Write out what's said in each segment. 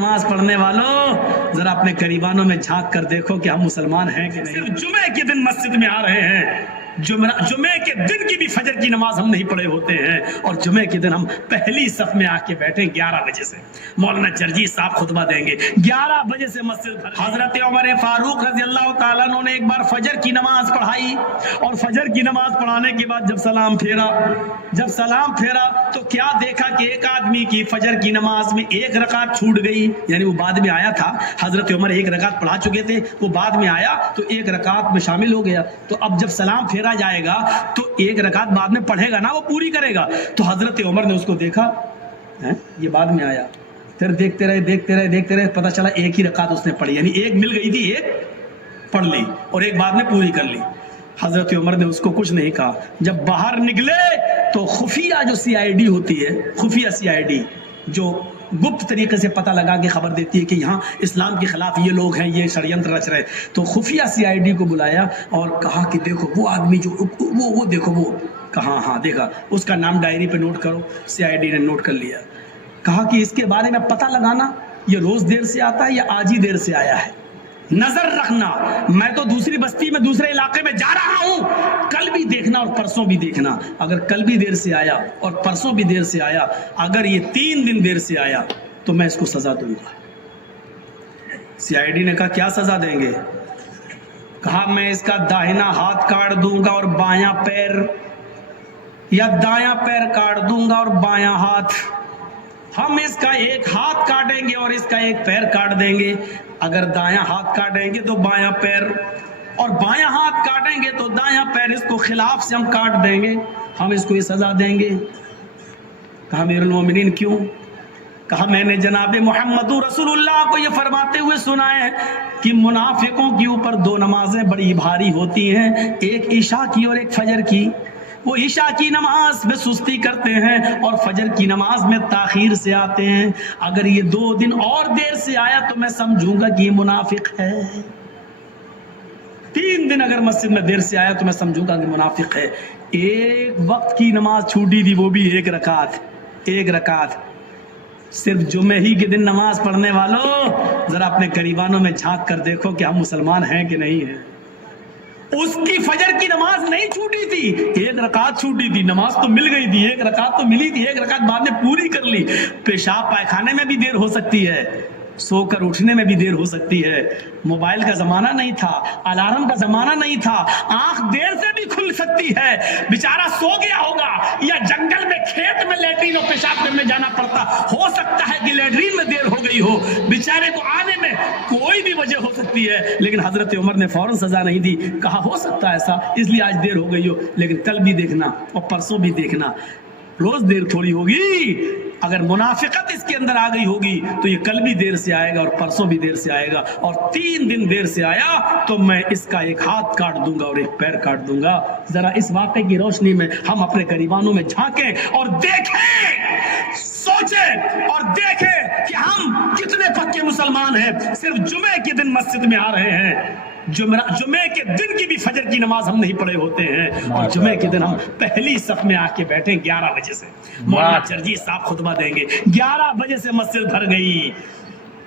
نماز پڑھنے والوں ذرا اپنے قریبانوں میں جھانک کر دیکھو کہ ہم مسلمان ہیں کہ نہیں۔ صرف جمعے کے دن مسجد میں آ رہے ہیں، جمعے کے دن کی بھی فجر کی نماز ہم نہیں پڑھے ہوتے ہیں، اور جمعے کے دن ہم پہلی صف میں آ کے بیٹھے 11 بجے سے۔ مولانا جرجیس صاحب خطبہ دیں گے 11 بجے سے مسجد۔ حضرت عمر فاروق رضی اللہ تعالیٰ عنہ نے ایک بار فجر کی نماز پڑھائی، اور فجر کی نماز پڑھانے کے بعد جب سلام پھیرا تو کیا دیکھا کہ ایک آدمی کی فجر کی نماز میں ایک رکعت چھوٹ گئی، یعنی وہ بعد میں آیا تھا، حضرت عمر ایک رکعت پڑھا چکے تھے، وہ بعد میں آیا تو ایک رکعت میں شامل ہو گیا۔ تو اب جب سلام پھیرا جائے گا تو ایک رکعت بعد میں پڑھے گا نا، وہ پوری کرے گا۔ تو حضرت عمر نے اس کو دیکھا، یہ بعد میں آیا، پھر دیکھتے رہے، پتہ چلا ایک ہی رکعت اس نے پڑھی، یعنی ایک مل گئی تھی، ایک پڑھ لی اور ایک بعد میں پوری کر لی۔ حضرت عمر نے اس کو کچھ نہیں کہا۔ جب باہر نکلے تو خفیہ جو CID ہوتی ہے، خفیہ CID جو گپت طریقے سے پتہ لگا کے خبر دیتی ہے کہ یہاں اسلام کے خلاف یہ لوگ ہیں، یہ ષڈینتر رچ رہے، تو خفیہ CID کو بلایا اور کہا کہ دیکھو وہ آدمی جو وہ دیکھو، وہ کہا ہاں دیکھا، اس کا نام ڈائری پہ نوٹ کرو۔ CID نے نوٹ کر لیا۔ کہا کہ اس کے بارے میں پتہ لگانا یہ روز دیر سے آتا ہے یا آج ہی دیر سے آیا ہے، نظر رکھنا، میں تو دوسری بستی میں دوسرے علاقے میں جا رہا ہوں، کل بھی دیکھنا اور پرسوں بھی دیکھنا، اگر کل بھی دیر سے آیا اور پرسوں بھی دیر سے آیا، اگر یہ 3 دن دیر سے آیا تو میں اس کو سزا دوں گا۔ CID نے کہا کیا سزا دیں گے؟ کہا میں اس کا داہنا ہاتھ کاٹ دوں گا اور بایاں پیر، یا دایاں پیر کاٹ دوں گا اور بایاں ہاتھ، ہم اس کا ایک ہاتھ کاٹیں گے اور اس کا ایک پیر کاٹ دیں گے، اگر دایاں ہاتھ کاٹیں گے تو بایاں پیر، اور بایاں ہاتھ کاٹیں گے تو دایاں پیر، اس کو خلاف سے ہم کاٹ دیں گے، ہم اس کو یہ سزا دیں گے۔ کہا امیر المومنین کیوں؟ کہا میں نے جناب محمد رسول اللہ کو یہ فرماتے ہوئے سنا ہے کہ منافقوں کے اوپر 2 نمازیں بڑی بھاری ہوتی ہیں، ایک عشاء کی اور ایک فجر کی۔ وہ عشاء کی نماز میں سستی کرتے ہیں اور فجر کی نماز میں تاخیر سے آتے ہیں، اگر یہ 2 دن اور دیر سے آیا تو میں سمجھوں گا کہ یہ منافق ہے۔ 3 دن اگر مسجد میں دیر سے آیا تو میں سمجھوں گا کہ منافق ہے۔ ایک وقت کی نماز چھوٹی تھی، وہ بھی ایک رکعت۔ صرف جمعے ہی کے دن نماز پڑھنے والوں ذرا اپنے قریبانوں میں جھانک کر دیکھو کہ ہم مسلمان ہیں کہ نہیں ہیں۔ اس کی فجر کی نماز نہیں چھوٹی تھی، ایک رکعت چھوٹی تھی، نماز تو مل گئی تھی، ایک رکعت تو ملی تھی، ایک رکعت بعد میں پوری کر لی۔ پیشاب پائخانے میں بھی دیر ہو سکتی ہے، سو کر اٹھنے میں بھی دیر ہو سکتی ہے، موبائل کا زمانہ نہیں تھا، الارم کا زمانہ نہیں تھا، آنکھ دیر سے بھی کھل سکتی ہے، بیچارہ سو گیا ہوگا یا جنگل میں کھیت میں لیٹرین اور پیشاب کرنے جانا پڑتا، ہو سکتا ہے کہ لیٹرین میں دیر ہو گئی ہو، بیچارے کو آنے میں کوئی بھی وجہ ہو سکتی ہے، لیکن حضرت عمر نے فوراً سزا نہیں دی، کہا ہو سکتا ہے ایسا، اس لیے آج دیر ہو گئی ہو، لیکن کل بھی دیکھنا اور پرسوں بھی دیکھنا، روز دیر تھوڑی ہوگی، اگر منافقت اس کے اندر آ گئی ہوگی تو یہ کل بھی دیر سے آئے گا اور پرسوں بھی دیر سے آئے گا، اور 3 دن دیر سے آیا تو میں اس کا ایک ہاتھ کاٹ دوں گا اور ایک پیر کاٹ دوں گا۔ ذرا اس واقعے کی روشنی میں ہم اپنے قریبانوں میں جھانکیں اور دیکھیں، سوچیں اور دیکھیں کہ ہم کتنے پکے مسلمان ہیں۔ صرف جمعے کے دن مسجد میں آ رہے ہیں، جمعے کے دن کی بھی فجر کی نماز ہم نہیں پڑھے ہوتے ہیں، اور جمعے کے دن ہم پہلی صف میں آ کے بیٹھے 11 بجے سے۔ مولانا جرجیس صاحب خطبہ دیں گے 11 بجے سے مسجد بھر گئی،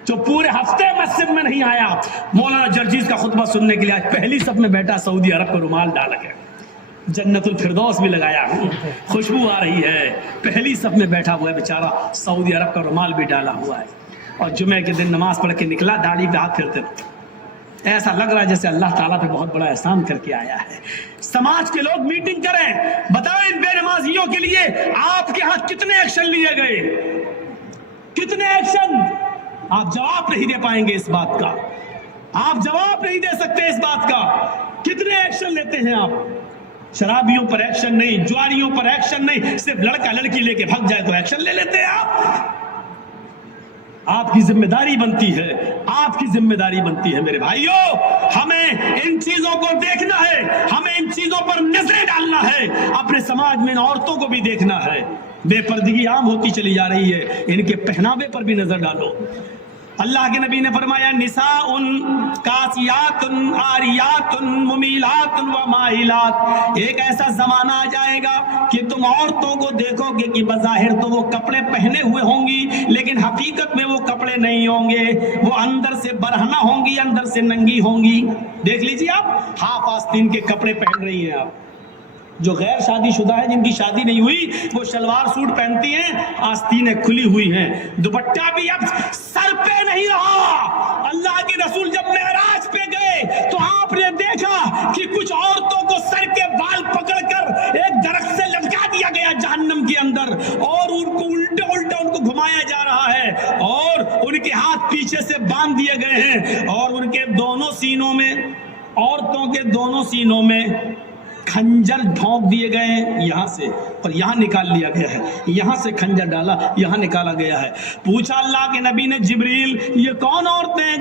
جو پورے ہفتے مسجد میں نہیں آیا، مولانا جرجیس کا خطبہ سننے کے لیے آج پہلی صف میں بیٹھا، سعودی عرب کو رومال ڈال کے، جنت الفردوس بھی لگایا، خوشبو آ رہی ہے، پہلی صف میں بیٹھا ہوا ہے بیچارہ، سعودی عرب کا رومال بھی ڈالا ہوا ہے، اور جمعے کے دن نماز پڑھ کے نکلا، داڑھی پہ ہاتھ پھیرتے، ایسا لگ رہا ہے جیسے اللہ تعالیٰ پہ بہت بڑا احسان کر کے آیا ہے۔ سماج کے لوگ میٹنگ کریں، بتائیں ان بے نمازیوں کے لیے آپ کے ہاں کتنے ایکشن لیے گئے، کتنے ایکشن؟ آپ جواب نہیں دے پائیں گے اس بات کا، آپ جواب نہیں دے سکتے اس بات کا، کتنے ایکشن لیتے ہیں آپ؟ شرابیوں پر ایکشن نہیں، جواریوں پر ایکشن نہیں، صرف لڑکا لڑکی لے کے بھگ جائے تو ایکشن لے لیتے ہیں آپ۔ آپ کی ذمہ داری بنتی ہے، آپ کی ذمہ داری بنتی ہے میرے بھائیوں، ہمیں ان چیزوں کو دیکھنا ہے، ہمیں ان چیزوں پر نظریں ڈالنا ہے، اپنے سماج میں ان عورتوں کو بھی دیکھنا ہے، بے پردگی عام ہوتی چلی جا رہی ہے، ان کے پہناوے پر بھی نظر ڈالو، اللہ کے نبی نے فرمایا نساء کاسیات عاریات ممیلات و مائلات، ایک ایسا زمانہ آ جائے گا کہ تم عورتوں کو دیکھو گے کہ بظاہر تو وہ کپڑے پہنے ہوئے ہوں گی لیکن حقیقت میں وہ کپڑے نہیں ہوں گے، وہ اندر سے برہنہ ہوں گی، اندر سے ننگی ہوں گی۔ دیکھ لیجیے آپ ہاف آستین کے کپڑے پہن رہی ہیں آپ، جو غیر شادی شدہ ہے جن کی شادی نہیں ہوئی وہ شلوار سوٹ پہنتی ہیں، آستینیں کھلی ہوئی ہیں، دوپٹہ بھی اب سر پہ نہیں رہا۔ اللہ کے رسول جب معراج پہ گئے تو آپ نے دیکھا کہ کچھ عورتوں کو سر کے بال پکڑ کر ایک درخت سے لٹکا دیا گیا جہنم کے اندر، اور ان کو الٹا الٹا ان کو گھمایا جا رہا ہے، اور ان کے ہاتھ پیچھے سے باندھ دیے گئے ہیں، اور ان کے دونوں سینوں میں، عورتوں کے دونوں سینوں میں کھنجر ڈھونک دیے گئے ہیں یہاں سے، اور یہاں نکال لیا گیا ہے، یہاں سے کھنجر ڈالا یہاں نکالا گیا ہے۔ پوچھا اللہ کے نبی نے جبریل یہ کون عورتیں ہیں